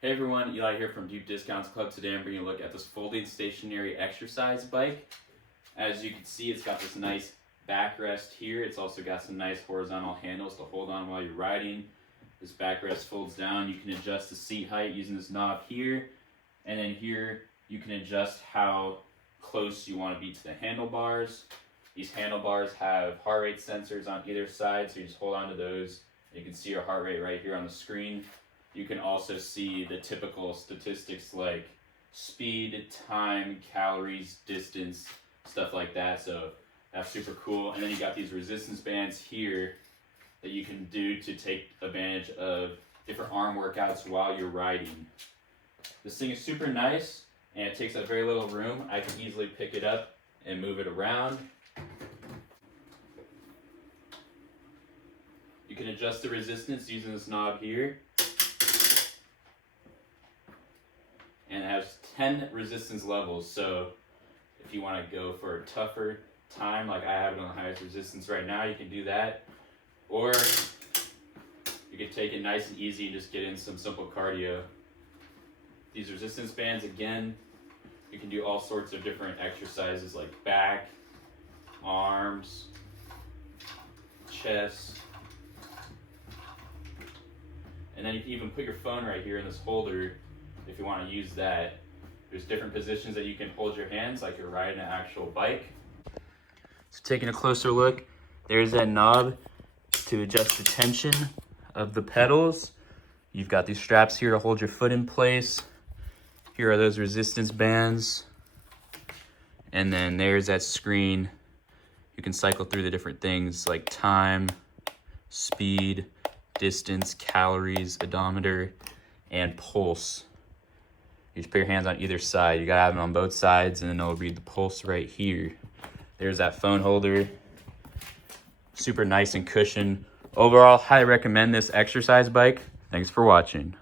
Hey everyone, Eli here from Deep Discounts Club. Today I'm bringing a look at this folding stationary exercise bike. As you can see, it's got this nice backrest here. It's also got some nice horizontal handles to hold on while you're riding. This backrest folds down. You can adjust the seat height using this knob here. And then here you can adjust how close you want to be to the handlebars. These handlebars have heart rate sensors on either side, so you just hold on to those. You can see your heart rate right here on the screen. You can also see the typical statistics like speed, time, calories, distance, stuff like that. So that's super cool. And then you got these resistance bands here that you can do to take advantage of different arm workouts while you're riding. This thing is super nice and it takes up very little room. I can easily pick it up and move it around. You can adjust the resistance using this knob here. And it has 10 resistance levels, so if you want to go for a tougher time, like I have it on the highest resistance right now, you can do that. Or you can take it nice and easy and just get in some simple cardio. These resistance bands, again, you can do all sorts of different exercises like back, arms, chest. And then you can even put your phone right here in this holder if you want to use that. There's different positions that you can hold your hands like you're riding an actual bike. So taking a closer look, there's that knob to adjust the tension of the pedals. You've got these straps here to hold your foot in place. Here are those resistance bands. And then there's that screen. You can cycle through the different things like time, speed, distance, calories, odometer, and pulse. You just put your hands on either side. You gotta have them on both sides, and then it'll read the pulse right here. There's that phone holder. Super nice and cushioned. Overall, highly recommend this exercise bike. Thanks for watching.